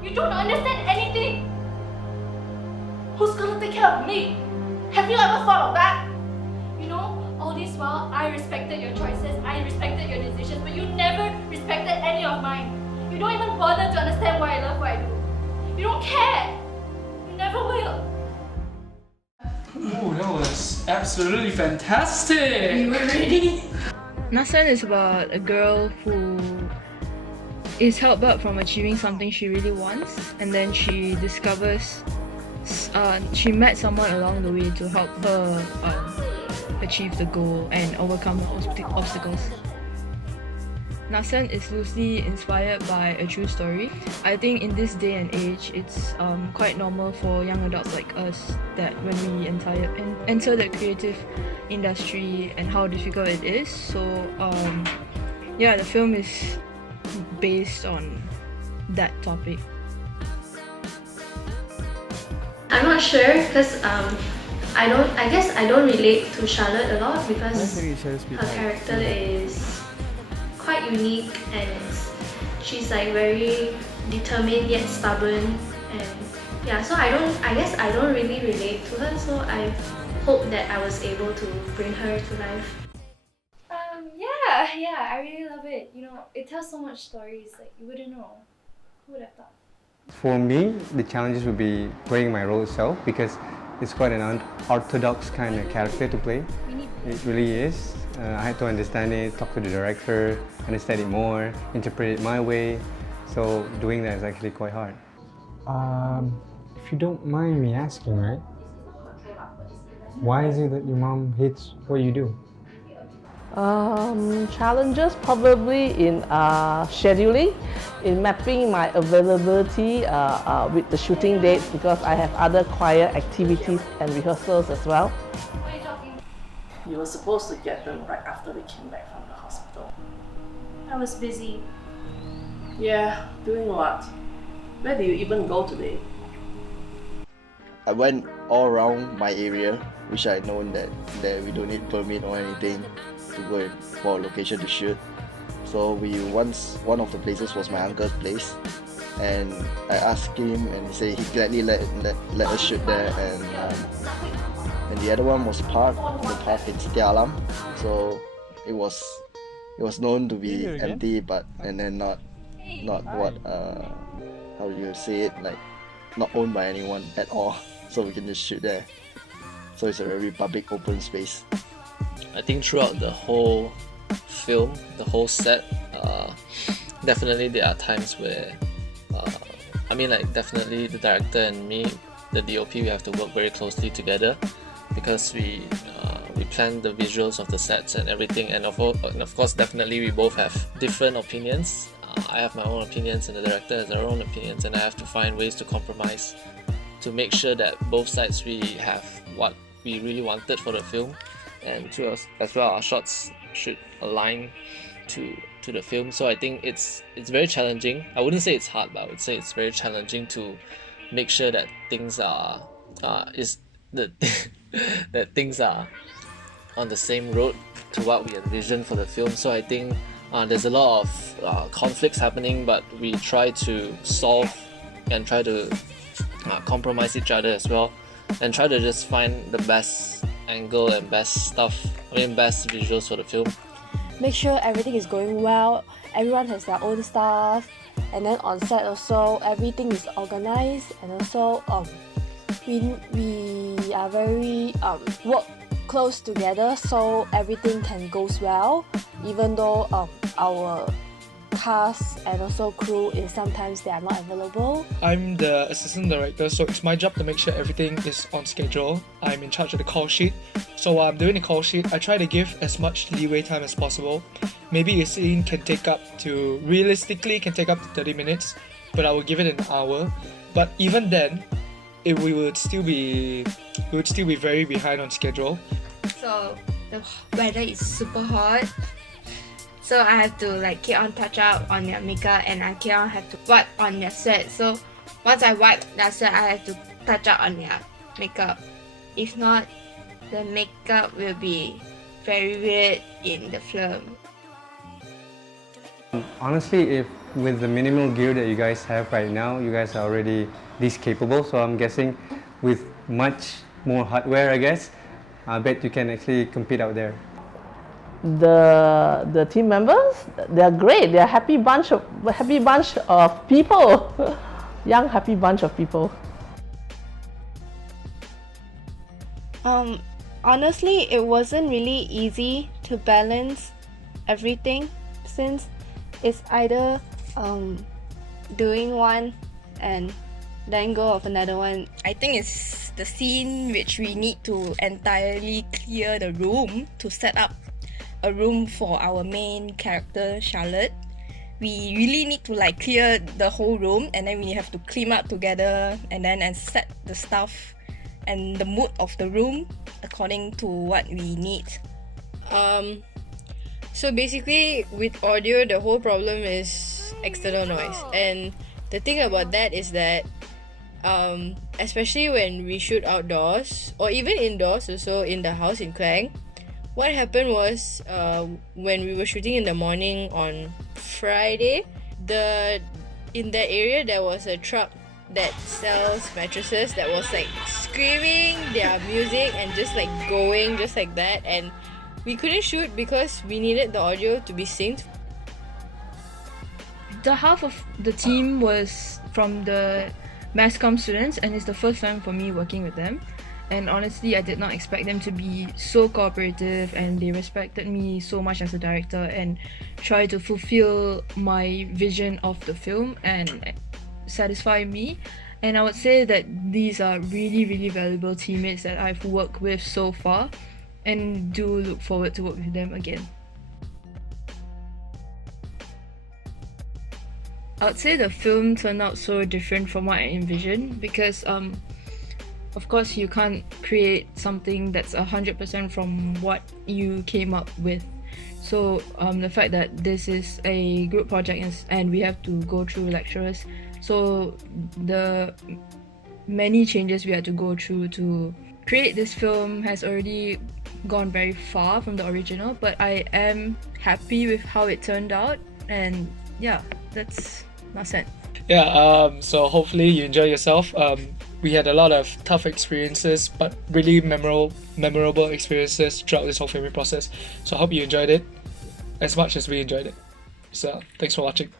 You don't understand anything. Who's gonna take care of me? Have you ever thought of that? You know, all this while, I respected your choices, I respected your decisions, but you never respected any of mine. You don't even bother to understand why I love what I do. You don't care. You never will. Oh, that was absolutely fantastic! You were ready? Nascent is about a girl who is held back from achieving something she really wants, and then she discovers she met someone along the way to help her achieve the goal and overcome the obstacles. Nascent is loosely inspired by a true story. I think in this day and age, it's quite normal for young adults like us that when we enter the creative industry and how difficult it is. So yeah, the film is based on that topic. I'm not sure because I guess I don't relate to Charlotte a lot because her character is quite unique and she's like very determined yet stubborn, and yeah, so I guess I don't really relate to her, so I hope that I was able to bring her to life. Yeah, I really love it. You know, it tells so much stories like you wouldn't know. Who would have thought? For me, the challenges would be playing my role itself because it's quite an unorthodox kind of character to play. It really is. I had to understand it, talk to the director, understand it more, interpret it my way. So doing that is actually quite hard. If you don't mind me asking, right? Why is it that your mom hates what you do? Challenges probably in scheduling, in mapping my availability with the shooting dates because I have other choir activities and rehearsals as well. You were supposed to get them right after we came back from the hospital. I was busy. Yeah, doing what? Where did you even go today? I went all around my area, which I known that we don't need permit or anything to go for a location to shoot. So one of the places was my uncle's place, and I asked him, and he said he gladly let us shoot there. And the other one was the park in Siti Alam. So it was known to be empty, but and then not what how do you say it, like not owned by anyone at all. So we can just shoot there. So it's a very public open space. I think throughout the whole film, the whole set, definitely there are times where definitely the director and me, the DOP, we have to work very closely together because we plan the visuals of the sets and everything, and of course definitely we both have different opinions. I have my own opinions and the director has their own opinions, and I have to find ways to compromise to make sure that both sides we have what we really wanted for the film, and to us as well our shots should align to the film. So I think it's very challenging. I wouldn't say it's hard, but I would say it's very challenging to make sure that things are that things are on the same road to what we envisioned for the film. So I think there's a lot of conflicts happening, but we try to solve and try to compromise each other as well, and try to just find the best angle and best visuals for the film. Make sure everything is going well, everyone has their own stuff, and then on set also everything is organized, and also we are very work close together so everything can goes well, even though our cast and also crew is sometimes they are not available. I'm the assistant director, so it's my job to make sure everything is on schedule. I'm in charge of the call sheet. So while I'm doing the call sheet, I try to give as much leeway time as possible. Maybe a scene realistically can take up to 30 minutes, but I will give it an hour. But even then, we would still be very behind on schedule. So the weather is super hot. So I have to keep on touch up on their makeup, and I keep on have to wipe on their sweat. So once I wipe their sweat, I have to touch up on their makeup. If not, the makeup will be very weird in the film. Honestly, if with the minimal gear that you guys have right now, you guys are already this capable. So I'm guessing with much more hardware, I guess, I bet you can actually compete out there. The team members, they're great. They're a happy bunch of people, young happy bunch of people. Honestly, it wasn't really easy to balance everything since it's either doing one and letting go of another one. I think it's the scene which we need to entirely clear the room to set up a room for our main character Charlotte. We really need to like clear the whole room, and then we have to clean up together and set the stuff and the mood of the room according to what we need. So basically with audio, the whole problem is external noise, and the thing about that is that especially when we shoot outdoors or even indoors also in the house in Klang, what happened was when we were shooting in the morning on Friday, in that area there was a truck that sells mattresses that was like screaming their music and just like going just like that, and we couldn't shoot because we needed the audio to be synced. The half of the team was from the mass comm students, and it's the first time for me working with them. And honestly, I did not expect them to be so cooperative, and they respected me so much as a director and try to fulfill my vision of the film and satisfy me. And I would say that these are really, really valuable teammates that I've worked with so far, and do look forward to work with them again. I would say the film turned out so different from what I envisioned because of course you can't create something that's 100% from what you came up with. So the fact that this is a group project and we have to go through lecturers, so the many changes we had to go through to create this film has already gone very far from the original, but I am happy with how it turned out, and yeah, that's Nascent. Yeah, so hopefully you enjoy yourself. We had a lot of tough experiences, but really memorable experiences throughout this whole filming process. So I hope you enjoyed it as much as we enjoyed it. So thanks for watching.